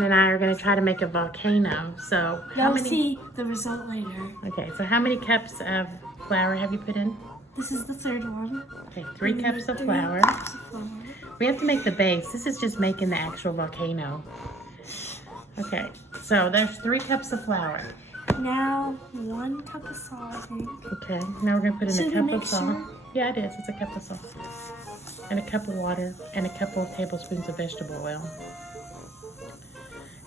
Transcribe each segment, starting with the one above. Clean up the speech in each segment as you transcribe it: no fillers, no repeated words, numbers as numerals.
Catherine and I are going to try to make a volcano. So You'll see the result later. Okay, so how many cups of flour have you put in? This is the third one. Okay, 3 cups of 3 flour. cups of flour. We have to make the base. This is just making the actual volcano. Okay, so there's 3 cups of flour. Now 1 cup of salt, I think. Okay, now we're going to put in a Should cup we of make salt. sure? Yeah, it is. It's a cup of salt. And a cup of water and a couple of tablespoons of vegetable oil.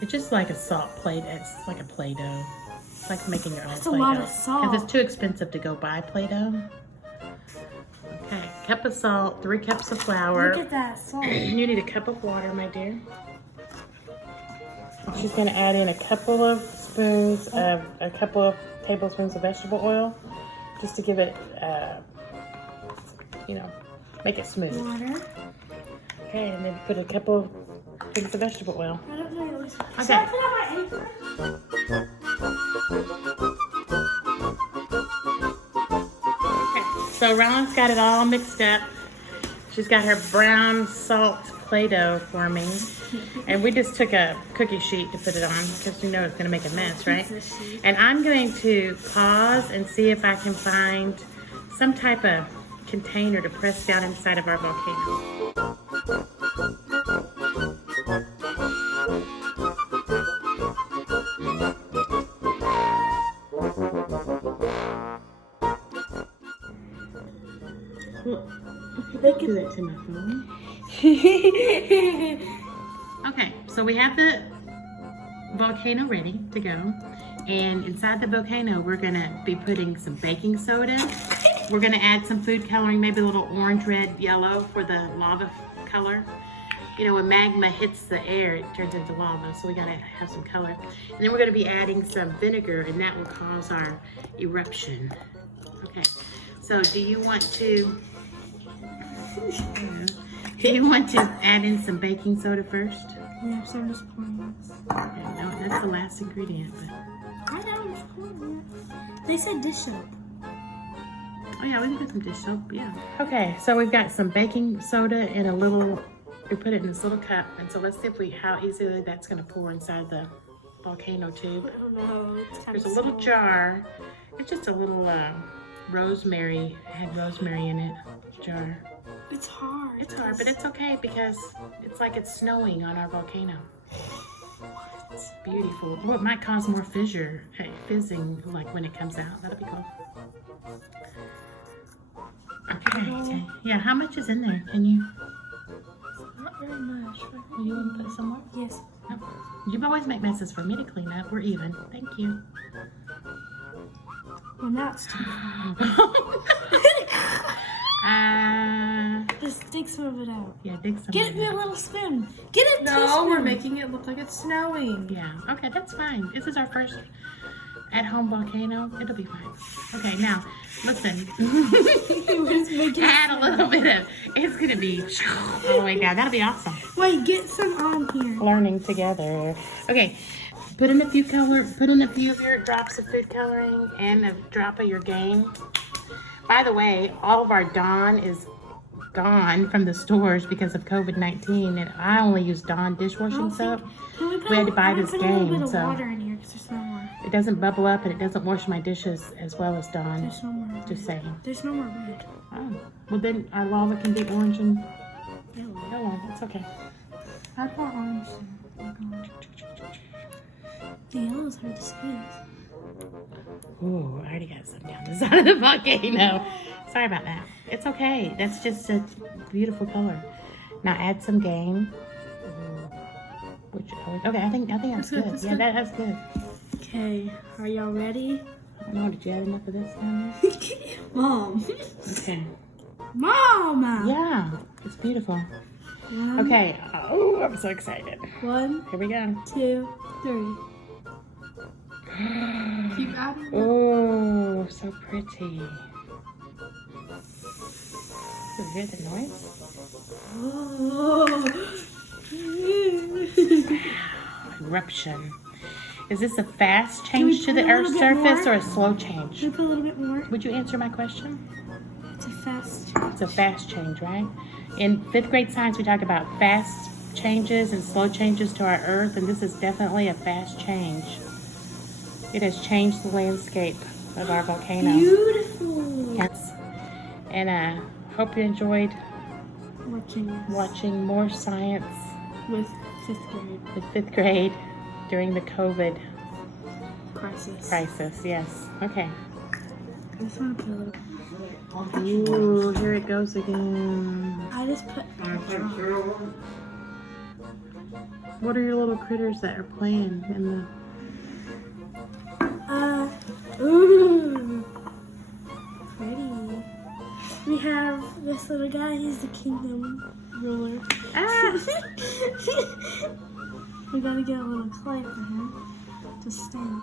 It's just like a salt plate. It's like a Play-Doh. It's like making your own That's a Play-Doh. lot of salt. Because it's too expensive to go buy Play-Doh. Okay, cup of salt, 3 cups of flour. Look at that salt. You need a cup of water, my dear. She's going to add in a couple of tablespoons of vegetable oil, just to give it, make it smooth. Water. Okay, and then put a couple of things of vegetable oil. I don't know. Okay. Should I put on my apron? Okay, so Ron's got it all mixed up. She's got her brown salt Play-Doh for me. And we just took a cookie sheet to put it on because you know it's going to make a mess, right? And I'm going to pause and see if I can find some type of container to press down inside of our volcano. Don't do that to my phone. Okay, so we have the volcano ready to go. And inside the volcano, we're gonna be putting some baking soda. We're gonna add some food coloring, maybe a little orange, red, yellow for the lava color. You know, when magma hits the air, it turns into lava, so we gotta have some color. And then we're gonna be adding some vinegar, and that will cause our eruption. Okay, so do you want to add in some baking soda first? Yeah, so I'm just pouring this. Okay, no, that's the last ingredient. But... I know, I'm just pouring it. They said dish soap. Oh yeah, we can put some dish soap, yeah. Okay, so we've got some baking soda in a little, we put it in this little cup, and so let's see how easily that's gonna pour inside the volcano tube. I don't know, it's kind There's of a little jar. It's just a little rosemary, it had rosemary in it, jar. It's hard. It's hard, but it's okay because it's like it's snowing on our volcano. It's beautiful. Well, it might cause more fizzing, like when it comes out. That'll be cool. Okay. Yeah, how much is in there? Can you? Not very much. You want to put some more? Yes. No. You always make messes for me to clean up. We're even. Thank you. Well, now it's time. Just dig some of it out. Yeah, dig some. Get me a little spoon. Get a No, teaspoon. we're making it look like it's snowing. Yeah, okay, that's fine. This is our first at-home volcano. It'll be fine. Okay, now, listen. Add a little bit of, it's gonna be all the way down. That'll be awesome. Wait, get some on here. Learning together. Okay, put in a few of your drops of food coloring and a drop of your game. By the way, all of our Dawn is gone from the stores because of COVID-19, and I only use Dawn dishwashing soap. We had to buy this Put a little bit game, of so water in here because there's no more. it doesn't bubble up and it doesn't wash my dishes as well as Dawn. There's no more. Just saying. There's no more red. Oh, well then our lava can be orange and Yellow. yellow. That's okay. I want orange. The yellow is hard to squeeze. Ooh, I already got some down the side of the volcano. Sorry about that. It's okay. That's just a beautiful color. Now add some game. Okay, I think that's good. That's Yeah, good. that's good. Okay, are y'all ready? I don't know. Did you add enough of this down there? Mom. Okay. Mom! Yeah, it's beautiful. One, Okay. Oh, I'm so excited. 1, Here we go. 2, 3. Keep adding. Oh, so pretty. You hear the noise? Oh. Eruption. Is this a fast change to the put a Earth's little bit surface more? or a slow change? Can we put a little bit more? Would you answer my question? It's a fast. It's a fast change, right? In 5th grade science, we talk about fast changes and slow changes to our earth, and this is definitely a fast change. It has changed the landscape of our volcano. Beautiful. Yes. And I hope you enjoyed watching more science With 5th grade with 5th grade during the COVID crisis. Yes. Okay. I just want to put a little. Ooh, here it goes again. I just put. What are your little critters that are playing in the... Ooh. Pretty. We have this little guy, he's the kingdom ruler. Ah! We gotta get a little clay for him to stand.